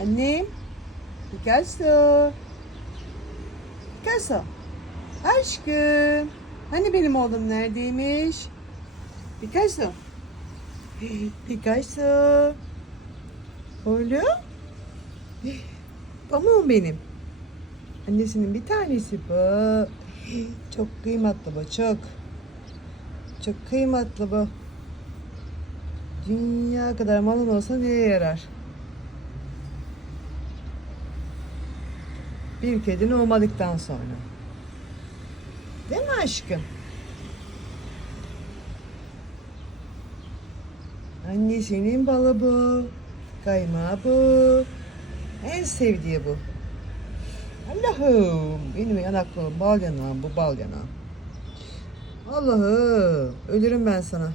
Annem. Picasso. Picasso. Aşkım. Hani benim oğlum neredeymiş? Picasso. Picasso. Oğlum. Pamuğum benim. Annesinin bir tanesi bu. Çok kıymetli bu, çok. Çok kıymetli bu. Dünya kadar malın olsa neye yarar? Bir kedin olmadıktan sonra. Değil mi aşkım? Annesinin balı bu. Kaymağı bu. En sevdiği bu. Allah'ım. Benim yanaklarım, bal yanağım, bu bal yanağım. Allah'ım. Ölürüm ben sana.